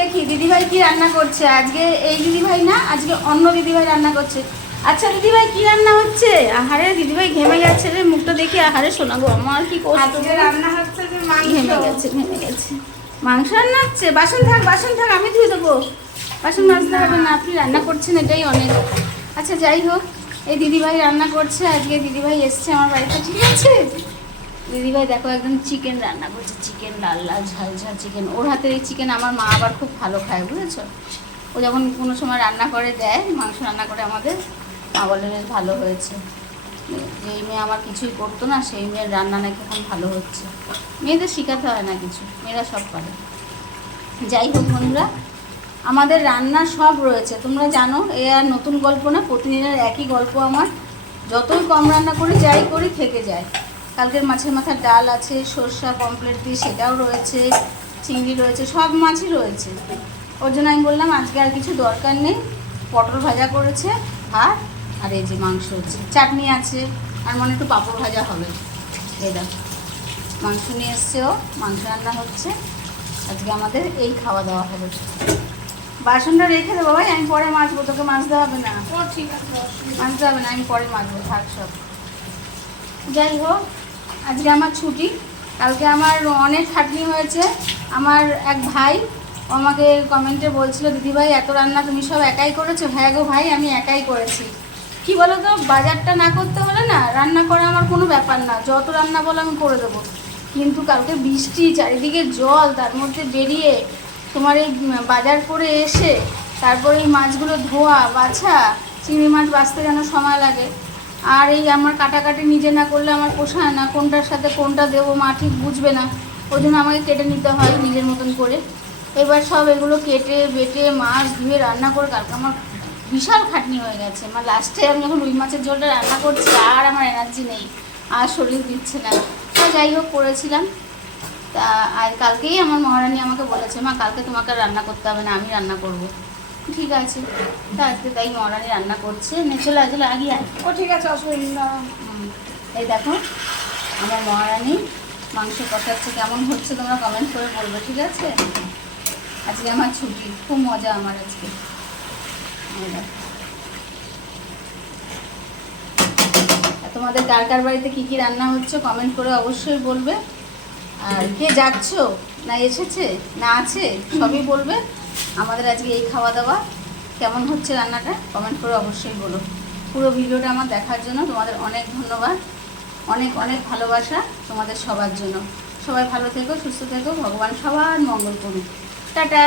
দেখি দিদিভাই কি রান্না করছে। আজকে এই দিদিভাই না, আজকে অন্য দিদিভাই রান্না করছে। আচ্ছা দিদিভাই কি রান্না হচ্ছে? আহারে দিদিভাই ঘেমে গেছে রে, মুখটা দেখি। আহারে শোনাবো আমার কি কষ্ট। রান্না হচ্ছে যে ঘেমে গেছে। মাংস রান্না হচ্ছে। বাসন থাক আমি ধুয়ে দেবো। বাসন মাজতে হবে না, আপনি রান্না করছেন এটাই অনেক। আচ্ছা যাই হোক, এই দিদিভাই রান্না করছে। আজকে দিদিভাই এসছে আমার বাড়িতে, ঠিক আছে। দিদিভাই দেখো একদম চিকেন রান্না করছে, চিকেন লাল লাল ঝাল ঝাল চিকেন। ওর হাতের এই চিকেন আমার মা আবার খুব ভালো খায়, বুঝেছো। ও যখন কোনো সময় রান্না করে দেয়, মাংস রান্না করে আমাদের, মা বলে বেশ ভালো হয়েছে। যেই মেয়ে আমার কিছুই করতো না, সেই মেয়ের রান্না নাকি এখন ভালো হচ্ছে। মেয়েদের শেখাতে হয় না কিছু, মেয়েরা সব পারে। যাই হোক বন্ধুরা, আমাদের রান্না সব রয়েছে, তোমরা জানো। এ আর নতুন গল্প না, প্রতিদিনের একই গল্প আমার। যতই কম রান্না করি, যাই করি, থেকে যায়। কালকের মাছের মাথার ডাল আছে, সর্ষা পমফ্লেট দিয়ে সেটাও রয়েছে, চিংড়ি রয়েছে, সব মাছই রয়েছে। ওর জন্য আমি বললাম আজকে আর কিছু দরকার নেই। পটল ভাজা করেছে, ভাত, আর এই যে মাংস হচ্ছে, চাটনি আছে, আর মনে একটু পাঁপড় ভাজা হবে। এই দেখো মাংস নিয়ে এসছে, ও মাংস রান্না হচ্ছে। আজকে আমাদের এই খাওয়া দাওয়া হবে। বাসনটা রেখে দেবো ভাই, আমি পরে মাজবো, তোকে মাজতে হবে না। ঠিক আছে, মাজতে হবে না, আমি পরে মাজবো, থাক সব। যাই হোক, আজকে আমার ছুটি। কালকে আমার অনেক খাটনি হয়েছে। আমার এক ভাই ও আমাকে কমেন্টে বলছিল, দিদিভাই এত রান্না তুমি সব একাই করেছো? হ্যাঁ গো ভাই, আমি একাই করেছি। কি বলো তো, বাজারটা না করতে হলে না রান্না করা আমার কোনো ব্যাপার না, যত রান্না বলো আমি করে দেবো। কিন্তু কালকে বৃষ্টি, চারিদিকে জল, তার মধ্যে বেরিয়ে তোমার এই বাজার করে এসে তারপরে এই মাছগুলো ধোয়া বাছা, চিংড়ি মাছ বাছতে যেন সময় লাগে। আর এই আমার কাটাকাটি নিজে না করলে আমার পোষায় না, কোনটার সাথে কোনটা দেবো মা ঠিক বুঝবে না, ওই জন্য আমাকে কেটে নিতে হয় নিজের মতন করে। এবার সব এগুলো কেটে বেটে মাছ ধুয়ে রান্না করে কালকে আমার বিশাল খাটনি হয়ে গেছে। আমার লাস্টে আমি যখন রুই মাছের ঝোলটা রান্না করছি, আর আমার এনার্জি নেই, আর শরীর দিচ্ছে না। তা যাই হোক করেছিলাম। তা আর কালকেই আমার মহারানী আমাকে বলেছে, মা কালকে তোমাকে রান্না করতে হবে না, আমি রান্না করব। ঠিক আছে, তা আজকে তাই মহারানী রান্না করছে। চলে আসলে আগে আয়। ও ঠিক আছে, অসুবিধা। এই দেখো আমার মহারানী মাংস কষাচ্ছে, কেমন হচ্ছে তোমরা কমেন্ট করে বলবে, ঠিক আছে। আজকে আমার ছুটি, খুব মজা আমার আজকে। তোমাদের কার কার বাড়িতে কী কী রান্না হচ্ছে কমেন্ট করে অবশ্যই বলবে। আর কে যাচ্ছ না এসেছে না আছে সবই বলবে। আমাদের আজকে এই খাওয়া দাওয়া, কেমন হচ্ছে রান্নাটা কমেন্ট করে অবশ্যই বলো। পুরো ভিডিওটা আমার দেখার জন্য তোমাদের অনেক ধন্যবাদ, অনেক অনেক ভালোবাসা তোমাদের সবার জন্য। সবাই ভালো থেকো, সুস্থ থেকো, ভগবান সবার মঙ্গল করুন। টাটা।